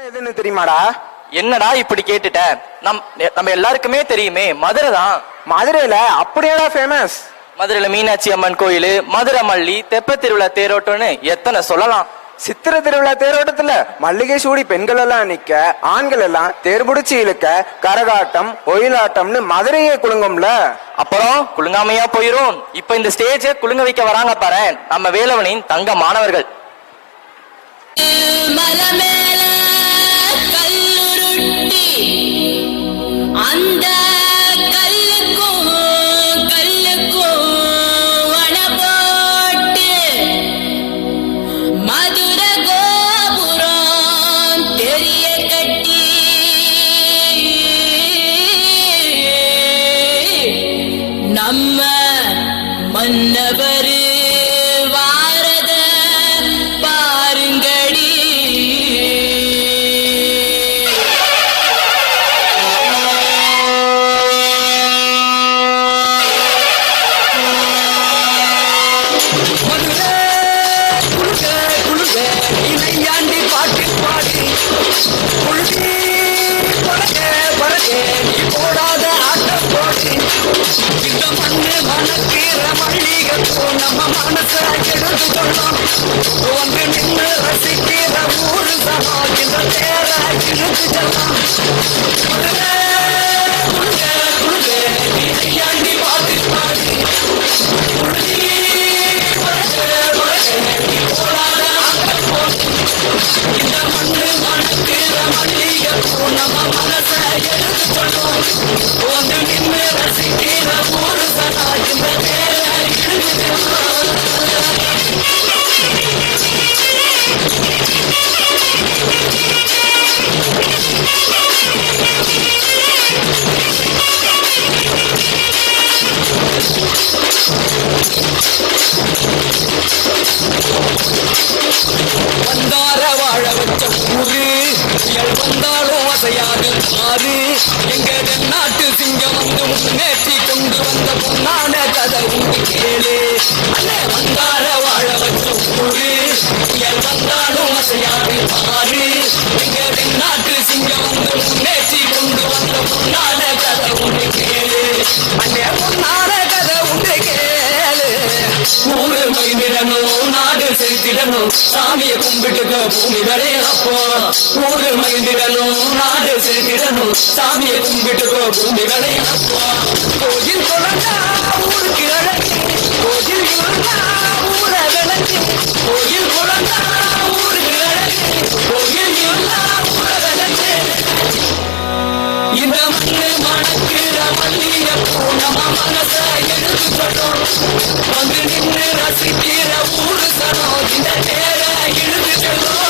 எதுன்னு தெரியுமாடா? என்னடா இப்படி கேட்டுட்ட? நம்ம எல்லாருக்குமே தெரியுமே, மதுரை தான். மதுரையில அப்படியேடா ஃபேமஸ்? மதுரையில மீனாட்சி அம்மன் கோயில், மதுரை மல்லி, தெப்ப திருவிழா, தேரோட்டம்னு எத்தனை சொல்லலாம். சித்திர திருவிழா தேரோட்டத்துல மல்லிகை சூடி பெண்கள் எல்லாம் நிக்க, ஆண்கள் எல்லாம் தேர் முடிச்சு இழுக்க, கரகாட்டம் ஒயிலாட்டம்னு மதுரையே குலுங்கும்ல. அப்புறம் குலுங்காமையா போயிரும். இப்ப இந்த ஸ்டேஜ குலுங்க வைக்க வராங்க பாரு, நம்ம வேலவனின் தங்க மாணவர்கள். அந்த கல்லுக்கும் வன போட்டு மதுரை கோபுரம் தெரிய கட்டி நம்ம மன்னவர் வாரத பாருங்கடி. நம்ம மனச எடுத்துக்கொள்ளோம் ஒன்று நின்று ரசிக்கிற ஊரு சனம் இந்த தேர இழுத்து செல்லாம். நீ பாட்டு பாடி இந்த மண்ணு மணக்கிற மல்லிகை பூ நம்ம மனச எடுத்துக்கொள்ளோம் ஒன்று நின்று ரசிக்கிற ஊரு சனம் இந்த தேர வந்தார வாழ வச்ச ஊரு புயல் வந்தாலும் அசையாது ஆறு. எங்க நாட்டு சிங்கம் வந்து முன்னேற்றி கொண்டு வந்த பொன்னான கதை உண்டு கேளு. அண்ணே வந்தார வாழ வச்ச ஊரு புயல் வந்தாலும் அசையாது ஆறு. எங்க நாட்டு சிங்கம் வந்து முன்னேற்றி கொண்டு வந்த பொன்னான கதை உண்டு கேளு. அண்ணே பொன்னான கதை உண்டு கேளு. ஊரு மகிழ்ந்திடணும், நாடு செலுத்திடணும், சாமியை கும்பிட்டுக்க பூமிகளே அப்போ. ஊரு மகிழ்ந்திடணும், நாடு செலுத்திடணும், சாமியை கும்பிட்டுக்க பூமிகளே அப்போ. கோயில் குழந்தா ஊருக்கு அழகு, கோயில் குழந்தா ஊர விளக்கு, கோயில் குழந்தா ஊருக்கு அழகு, கோயில் குழந்தா ஊர விளக்கு. இந்த மண்ணு மணக்கிற மல்லிகை பூ நம்ம மனச எடுத்துக்கொள்ளும் வந்து நின்று ரசிக்கிற ஊரு சனம் இந்த நேர இழுத்து செல்லும்.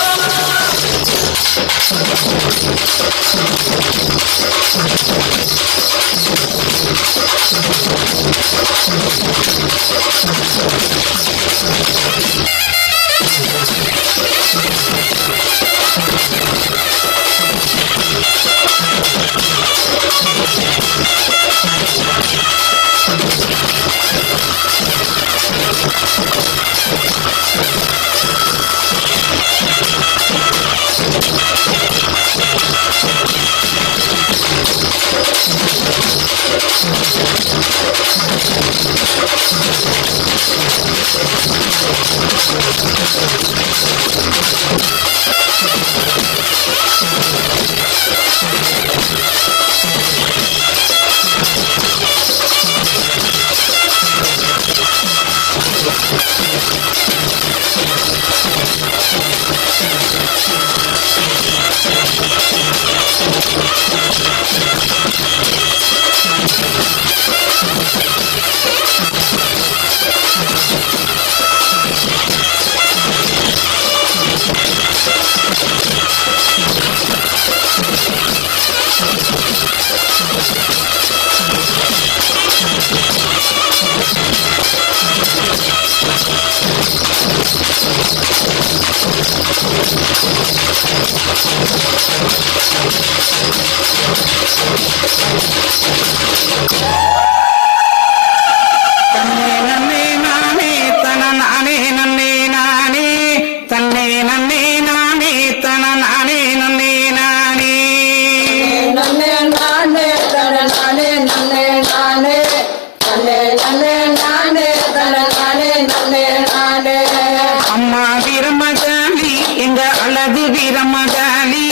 வீரமகாளி எங்க அழகு வீரமகாளி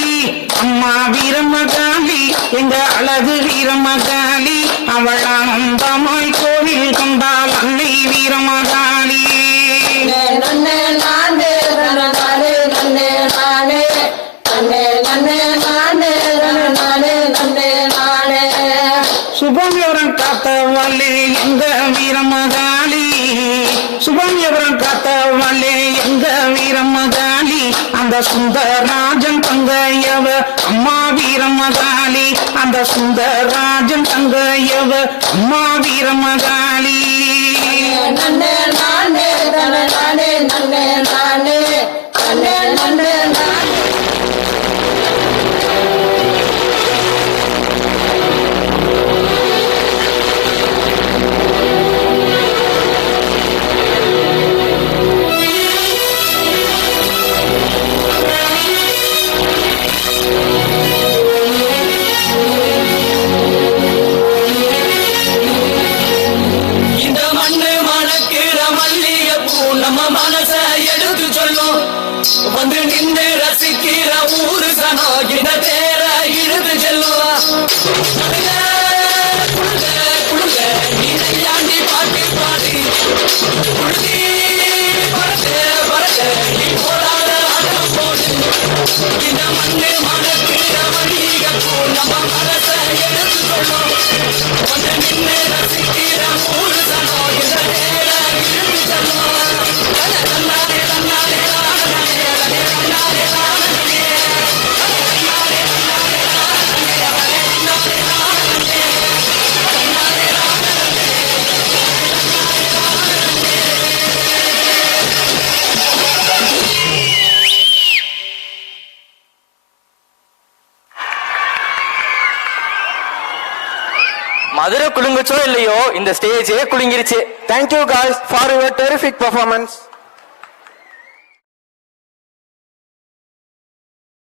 அம்மா வீரமகாளி எங்க அழகு வீரமகாளி அவள் ஆனந்தமாய் கோவில் கொண்டாள் அன்னை வீரமகாளி நன்னே நானே நானே நன்னே நானே நன்னே நன்னே நானே நானே நன்னே நானே சுபவிவரம் காத்தவளே எங்க வீரமகாளி சுபவிவரம் காத்தவளே எங்க வீரமகாளி அந்த சுந்தரராஜன் தங்கையவ அம்மா வீரமகாளி அந்த சுந்தரராஜன் தங்கையவ அம்மா வீரமகாளி நன்னே நானே நானே நன்னே நானே நன்னே நன்னே நானே இந்த மண்ணு மணக்கிற மல்லிகைப்பூ நம்ம மனச எடுத்து சொல்லும் வந்து நின்று ரசிக்கிற ஊரு சனம் இந்த தேர இழுத்து செல்லும் குழுங்க, குழுங்க, நீ நையாண்டி பாட்டு பாடி குழுதி பறக்க பறக்க நீ போராட ஆட்டம் போடு இந்த மண்ணு மணக்கிற மல்லிகைப்பூ நம்ம மனச எடுத்து சொல்லும் வந்து நின்று ரசிக்கிற ஊரு சனம் இந்த தேர இழுத்து செல்லும் தன்னாலே தன்னாலே மதுரை குலுங்குச்சோ இல்லையோ இந்த ஸ்டேஜே குலுங்கிருச்சு. Thank you guys for your terrific performance.